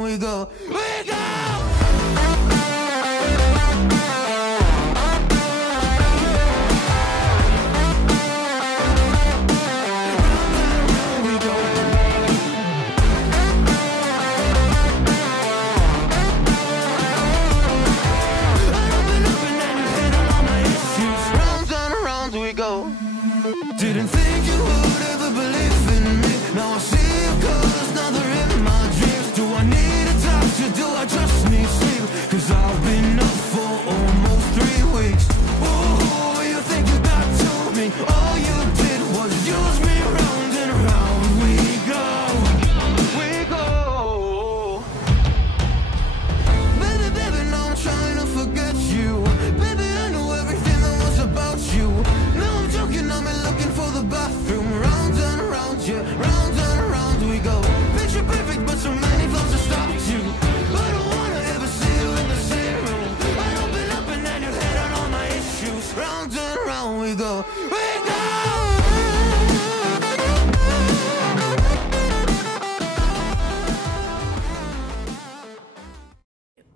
We go, we go. Didn't think you would ever believe in me. Now I see your colors, now they're in my dreams. Do I need a doctor? Do I just need sleep? Cause I've been up for almost 3 weeks. Oh, you think you got to me? All you did was use me, round and round we go. We go. Baby, baby, now I'm trying to forget you. Baby, I know everything that was about you. Now I'm joking, I'm looking for the bathroom. Round and round, yeah, round and round we go. Picture perfect, but so many flaws have stopped you. I don't wanna ever see you in the same room. I open up and then you head on all my issues. Round and round we go. We go.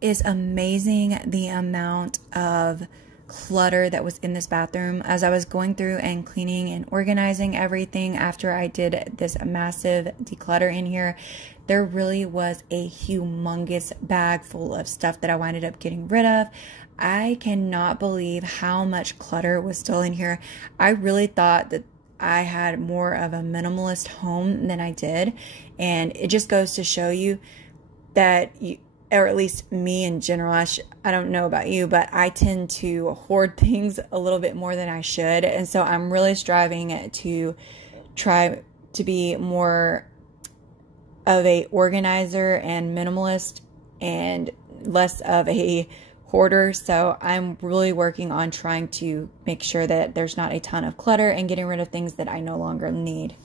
Is amazing the amount of clutter that was in this bathroom. As I was going through and cleaning and organizing everything after I did this massive declutter in here, there really was a humongous bag full of stuff that I winded up getting rid of. I cannot believe how much clutter was still in here. I really thought that I had more of a minimalist home than I did, and it just goes to show you that you, or at least me in general, I don't know about you, but I tend to hoard things a little bit more than I should. And so I'm really striving to try to be more of a organizer and minimalist and less of a hoarder. So I'm really working on trying to make sure that there's not a ton of clutter and getting rid of things that I no longer need.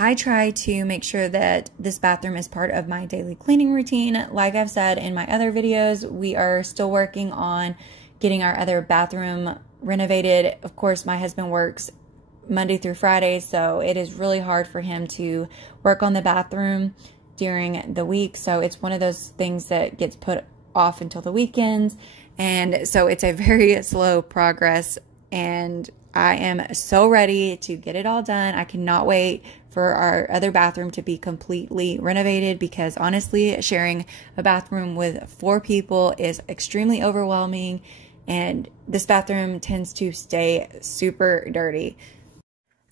I try to make sure that this bathroom is part of my daily cleaning routine. Like I've said in my other videos, we are still working on getting our other bathroom renovated. Of course, my husband works Monday through Friday, so it is really hard for him to work on the bathroom during the week. So it's one of those things that gets put off until the weekends. And so it's a very slow progress, and I am so ready to get it all done. I cannot wait for our other bathroom to be completely renovated, because honestly, sharing a bathroom with 4 people is extremely overwhelming, and this bathroom tends to stay super dirty.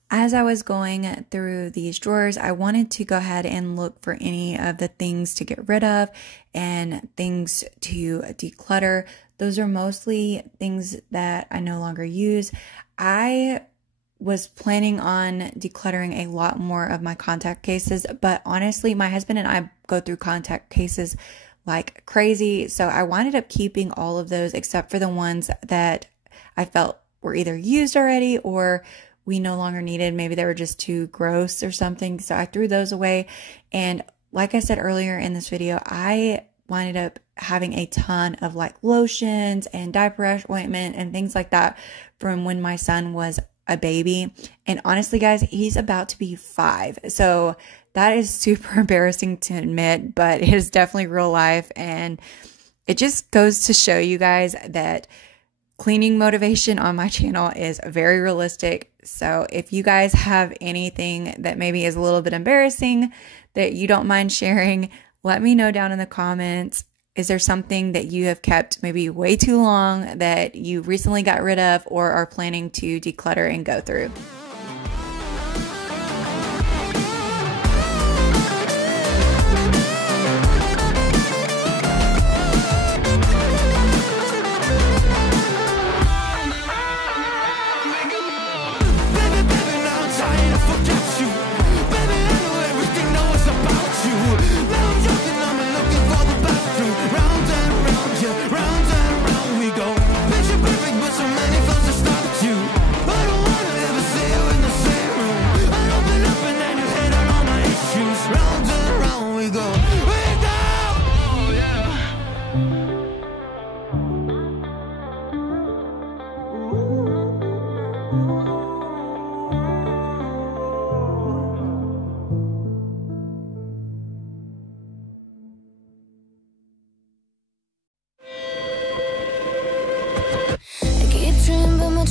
As I was going through these drawers, I wanted to go ahead and look for any of the things to get rid of and things to declutter. Those are mostly things that I no longer use. I was planning on decluttering a lot more of my contact cases, but honestly, my husband and I go through contact cases like crazy. So I winded up keeping all of those except for the ones that I felt were either used already or we no longer needed. Maybe they were just too gross or something. So I threw those away. And like I said earlier in this video, I winded up having a ton of like lotions and diaper rash ointment and things like that from when my son was a baby. And honestly, guys, he's about to be 5. So that is super embarrassing to admit, but it is definitely real life. And it just goes to show you guys that cleaning motivation on my channel is very realistic. So if you guys have anything that maybe is a little bit embarrassing that you don't mind sharing, let me know down in the comments. Is there something that you have kept maybe way too long that you recently got rid of or are planning to declutter and go through?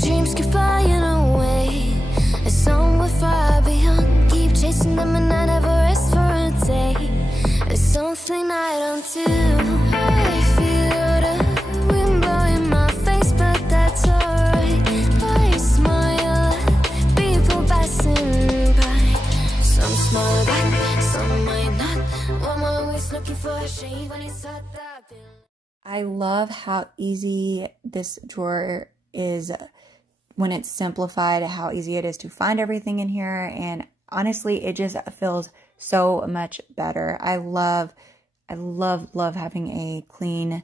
Dreams keep flying away. It's somewhere far beyond. Keep chasing them and I never rest for a day. It's something I don't do. I feel the wind blowing my face, but that's alright. I smile at people passing by. Some smile back, some might not. I'm always looking for a shade when it's hot. I love how easy this drawer is when it's simplified, how easy it is to find everything in here. And honestly, it just feels so much better. I love having a clean,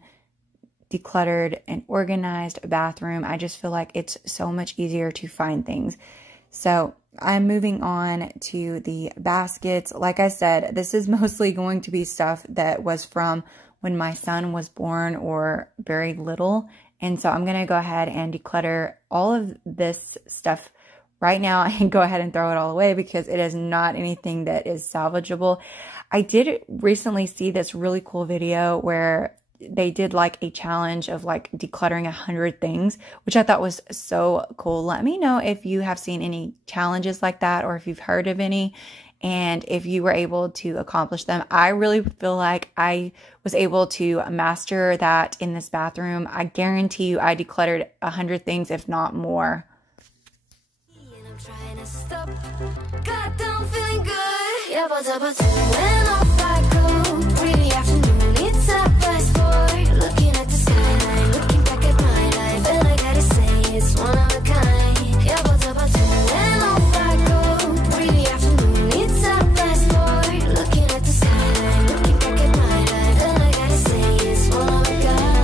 decluttered, and organized bathroom. I just feel like it's so much easier to find things. So I'm moving on to the baskets. Like I said, this is mostly going to be stuff that was from when my son was born or very little. And so I'm going to go ahead and declutter all of this stuff right now and go ahead and throw it all away because it is not anything that is salvageable. I did recently see this really cool video where they did like a challenge of like decluttering 100 things, which I thought was so cool. Let me know if you have seen any challenges like that or if you've heard of any and if you were able to accomplish them. I really feel like I was able to master that in this bathroom. I guarantee you I decluttered 100 things, if not more. And I'm trying to stop. God, I'm feeling good. Yeah, but when off I go. Really afternoon, it's a fast forward. Looking at the skyline, looking back at my life, and I gotta say it's one of a kind. Yeah, but when off I go. Really afternoon, it's a fast forward. Looking at the skyline, looking back at my life, and I gotta say it's one of a kind.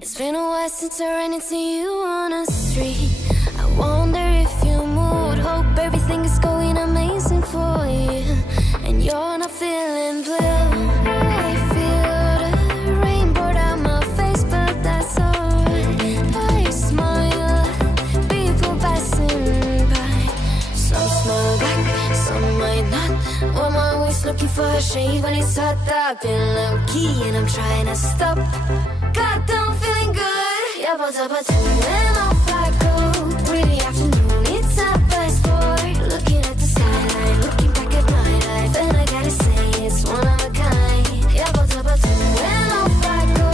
It's been a while since I ran into you on a street. I wonder if you moved. Hope everything is going amazing for you, and you're not feeling blue. I feel the rain pour down my face, but that's alright. I smile at people passing by. Some smile back, some might not. I'm always looking for a shade when it's hot up and low key, and I'm trying to stop. Goddamn, feeling good. Yeah, but when off I go. Really afternoon, it's a best boy. Looking at the skyline, looking back at my life, and I gotta say it's one of a kind. Yeah, but when off I go.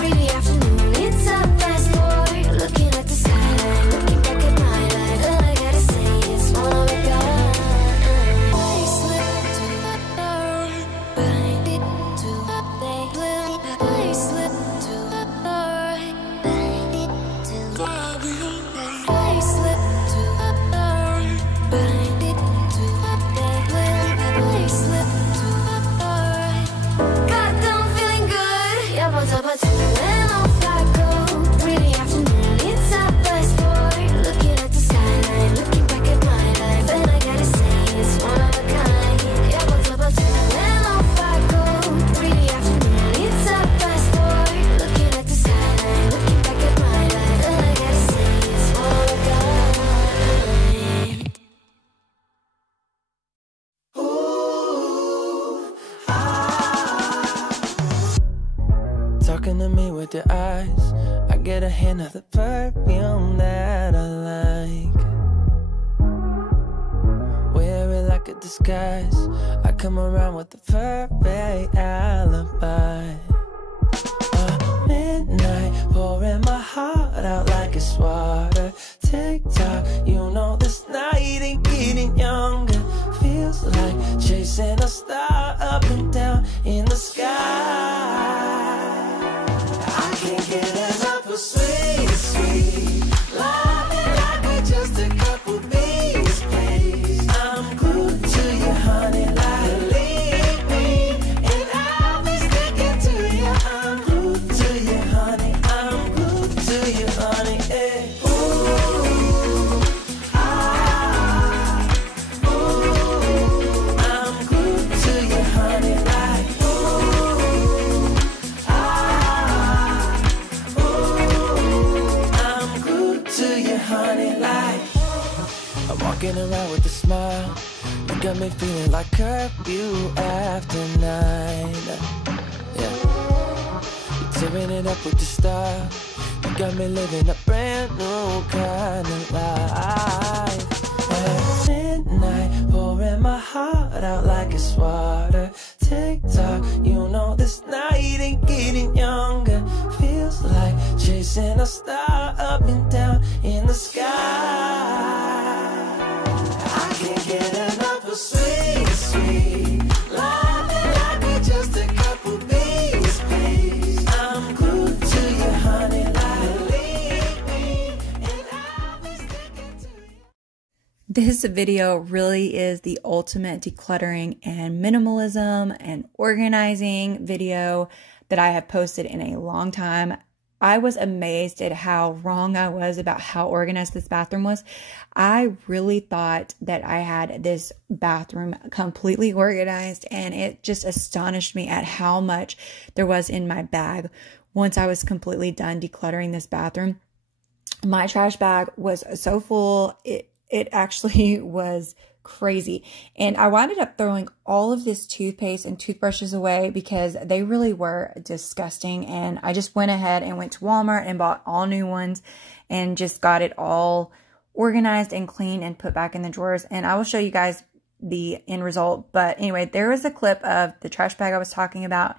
Really afternoon, it's a best boy. Looking at the skyline, looking back at my life, and I gotta say it's one of a kind. I slip to the door, but I did to the day. I slip to the door, but I did to the day. I slip to the door, but I did to the day. I slip to the door. Goddamn, feeling good. Yeah, but when off I go. Really afternoon, it's a best boy. Looking at the skyline, looking back at my life, and I gotta say it's one of a kind. Yeah, but when off I go. Really afternoon, it's a best boy. Looking at the skyline, looking back at my life, and I gotta say it's one of a kind. Talking to me with your eyes, I get a hint of the perfume that I like. Wear it like a disguise, I come around with the perfect alibi. Midnight, pouring my heart out like it's water. Tick-tock, you know this night ain't getting younger. Feels like chasing a star up and down in the sky. I can't get enough of sweet, sweet loving like we're just a couple bees, please. I'm glued to you, honey, like believe me, and I'll be sticking to you. I'm glued to you, honey. I'm glued to you, honey. Hey. Ooh, ah, ooh, I'm glued to you, honey, like ooh, ah, ooh, I'm glued to you, honey, like. I'm walking around with a smile. You got me feeling like curfew after 9. Yeah. You're tearing it up with the style. You got me living a brand new kind of life. At midnight, pouring my heart out like it's water. Tick-tock, you know this night ain't getting younger. Feels like chasing a star up and down in the sky. I can't get enough of sweet, sweet loving like we're just a couple bees, please. I'm glued to you, honey, like believe me, and I'll be sticking to you. This video really is the ultimate decluttering and minimalism and organizing video that I have posted in a long time. I was amazed at how wrong I was about how organized this bathroom was. I really thought that I had this bathroom completely organized, and it just astonished me at how much there was in my bag once I was completely done decluttering this bathroom. My trash bag was so full, it actually was crazy. And I wound up throwing all of this toothpaste and toothbrushes away because they really were disgusting. And I just went ahead and went to Walmart and bought all new ones and just got it all organized and clean and put back in the drawers. And I will show you guys the end result. But anyway, there was a clip of the trash bag I was talking about.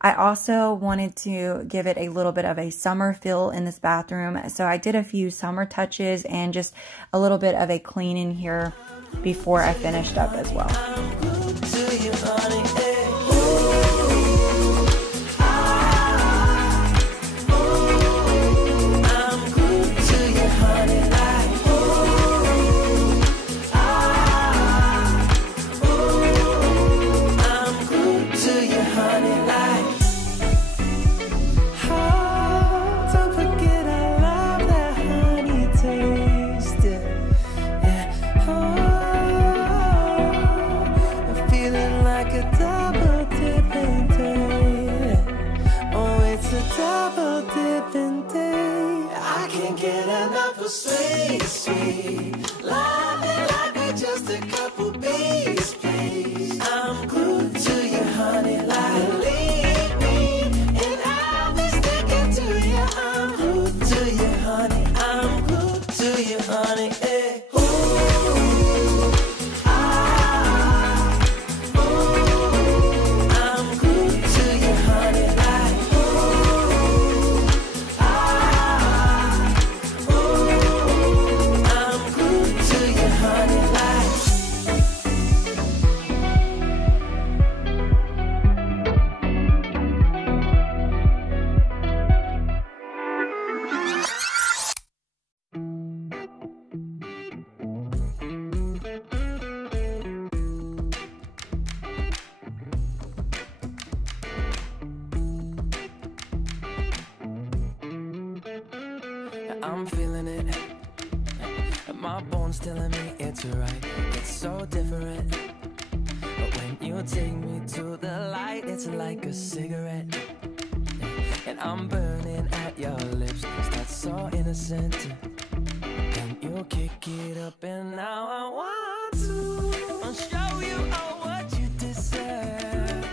I also wanted to give it a little bit of a summer feel in this bathroom. So I did a few summer touches and just a little bit of a clean in here before I finished up as well. Sweet, sweet, loving like we're just a couple bees, please. I'm glued to your I'm feeling it. My bones telling me it's right. It's so different. But when you take me to the light, it's like a cigarette. And I'm burning at your lips. That's so innocent. Then you kick it up, and now I want to show you all what you deserve.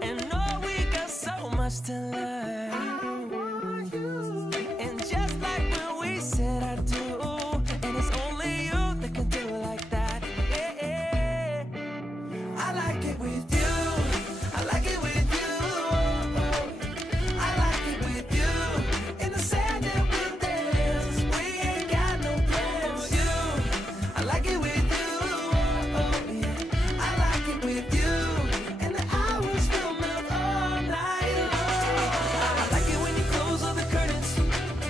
And know we got so much to learn. And just like when we said I do, and it's only you that can do it like that. Yeah. I like it with you. I like it with you. I like it with you. In the sand that we'll dance. We ain't got no plans. You. I like it with you. Yeah. I like it with you. And the hours will melt all night long. I like it when you close all the curtains.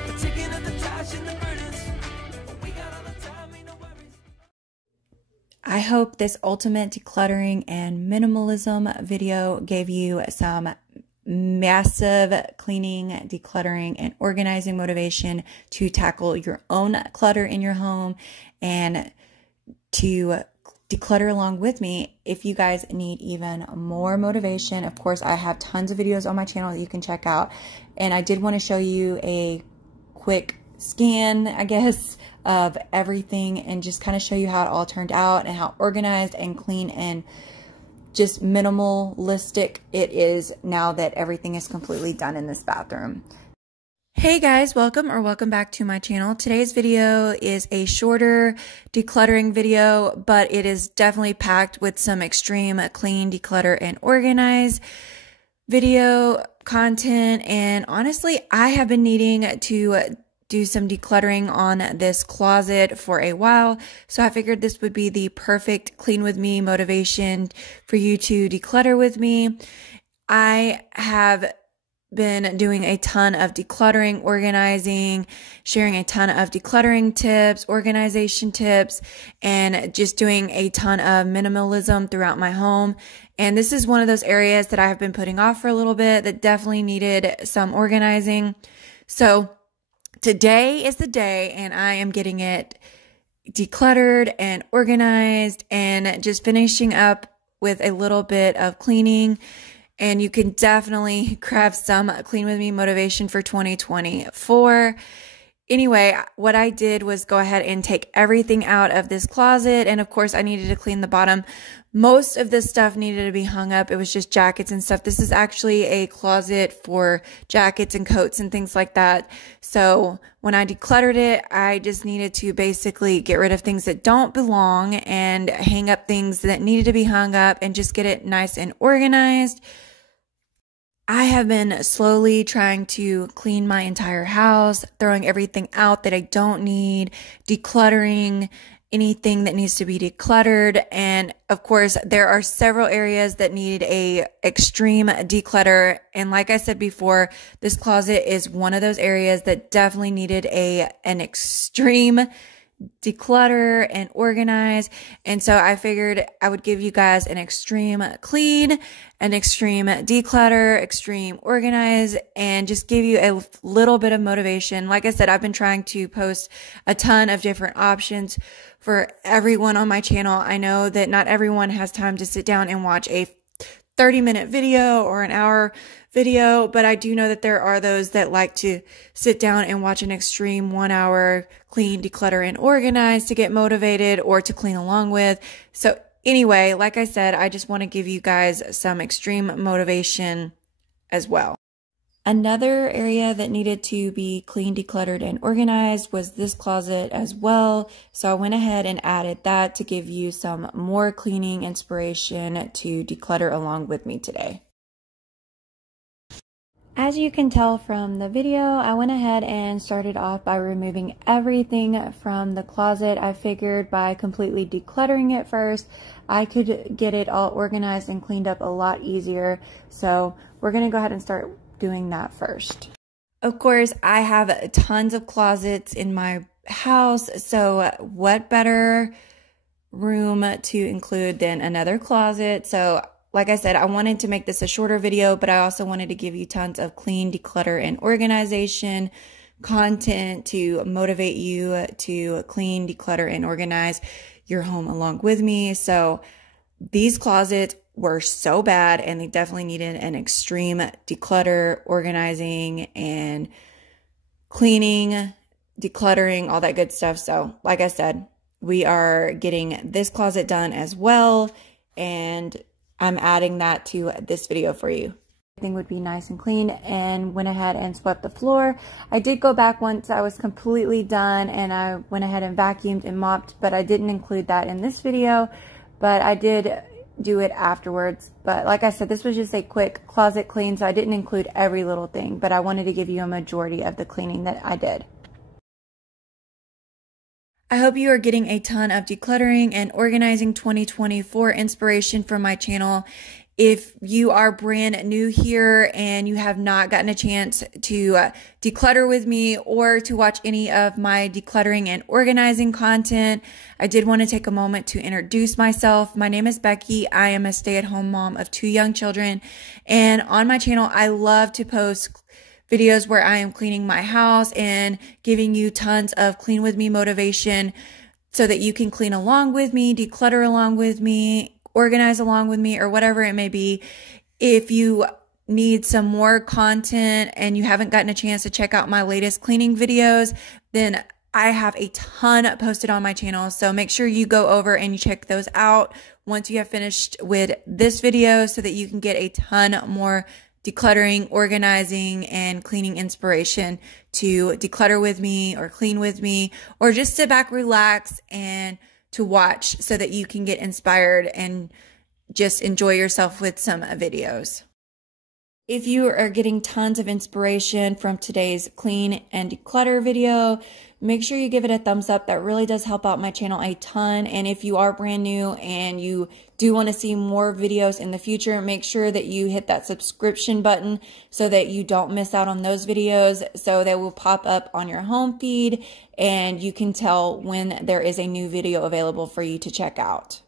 We're taking up the trash and the burdens. We got all the time, ain't no worries. I hope this ultimate decluttering and minimalism video gave you some massive cleaning, decluttering, and organizing motivation to tackle your own clutter in your home and to declutter along with me. If you guys need even more motivation, of course, I have tons of videos on my channel that you can check out. And I did want to show you a quick scan, I guess, of everything and just kind of show you how it all turned out and how organized and clean and just minimalistic it is now that everything is completely done in this bathroom. Hey guys, welcome back to my channel. Today's video is a shorter decluttering video, but it is definitely packed with some extreme clean, declutter, and organize video content. And honestly, I have been needing to do some decluttering on this closet for a while. So I figured this would be the perfect clean with me motivation for you to declutter with me. I have been doing a ton of decluttering, organizing, sharing a ton of decluttering tips, organization tips, and just doing a ton of minimalism throughout my home. And this is one of those areas that I have been putting off for a little bit that definitely needed some organizing. So today is the day, and I am getting it decluttered and organized and just finishing up with a little bit of cleaning. And you can definitely grab some clean with me motivation for 2024. Anyway, what I did was go ahead and take everything out of this closet. And of course, I needed to clean the bottom. Most of this stuff needed to be hung up. It was just jackets and stuff. This is actually a closet for jackets and coats and things like that. So when I decluttered it, I just needed to basically get rid of things that don't belong and hang up things that needed to be hung up and just get it nice and organized. I have been slowly trying to clean my entire house, throwing everything out that I don't need, decluttering anything that needs to be decluttered. And of course, there are several areas that need a extreme declutter. And like I said before, this closet is one of those areas that definitely needed an extreme declutter and organize. And so I figured I would give you guys an extreme clean, an extreme declutter, extreme organize, and just give you a little bit of motivation. Like I said, I've been trying to post a ton of different options for everyone on my channel. I know that not everyone has time to sit down and watch a 30-minute video or an hour video, but I do know that there are those that like to sit down and watch an extreme 1 hour clean, declutter, and organize to get motivated or to clean along with. So anyway, like I said, I just want to give you guys some extreme motivation as well. Another area that needed to be clean, decluttered, and organized was this closet as well. So I went ahead and added that to give you some more cleaning inspiration to declutter along with me today. As you can tell from the video, I went ahead and started off by removing everything from the closet. I figured by completely decluttering it first, I could get it all organized and cleaned up a lot easier. So we're going to go ahead and start doing that first. Of course, I have tons of closets in my house, so what better room to include than another closet? So like I said, I wanted to make this a shorter video, but I also wanted to give you tons of clean, declutter, and organization content to motivate you to clean, declutter, and organize your home along with me. So these closets were so bad and they definitely needed an extreme declutter, organizing, and cleaning, decluttering, all that good stuff. So like I said, we are getting this closet done as well, and I'm adding that to this video for you. Everything would be nice and clean, and went ahead and swept the floor. I did go back once I was completely done and I went ahead and vacuumed and mopped, but I didn't include that in this video, but I did do it afterwards. But like I said, this was just a quick closet clean, so I didn't include every little thing, but I wanted to give you a majority of the cleaning that I did. I hope you are getting a ton of decluttering and organizing 2024 inspiration from my channel. If you are brand new here and you have not gotten a chance to declutter with me or to watch any of my decluttering and organizing content, I did want to take a moment to introduce myself. My name is Becky. I am a stay-at-home mom of 2 young children, and on my channel, I love to post videos where I am cleaning my house and giving you tons of clean with me motivation so that you can clean along with me, declutter along with me, organize along with me, or whatever it may be. If you need some more content and you haven't gotten a chance to check out my latest cleaning videos, then I have a ton posted on my channel. So make sure you go over and you check those out once you have finished with this video so that you can get a ton more decluttering, organizing, and cleaning inspiration to declutter with me or clean with me, or just sit back, relax, and to watch so that you can get inspired and just enjoy yourself with some videos. If you are getting tons of inspiration from today's clean and declutter video, make sure you give it a thumbs up. That really does help out my channel a ton. And if you are brand new and you do want to see more videos in the future, make sure that you hit that subscription button so that you don't miss out on those videos. So they will pop up on your home feed and you can tell when there is a new video available for you to check out.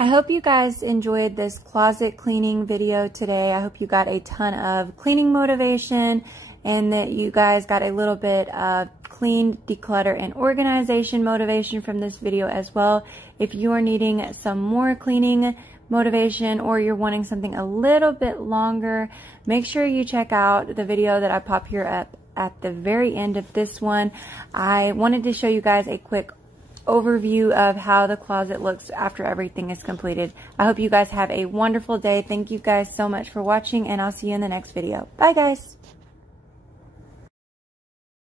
I hope you guys enjoyed this closet cleaning video today. I hope you got a ton of cleaning motivation and that you guys got a little bit of clean, declutter, and organization motivation from this video as well. If you are needing some more cleaning motivation or you're wanting something a little bit longer, make sure you check out the video that I pop here up at the very end of this one. I wanted to show you guys a quick overview of how the closet looks after everything is completed. I hope you guys have a wonderful day. Thank you guys so much for watching, and I'll see you in the next video. Bye guys.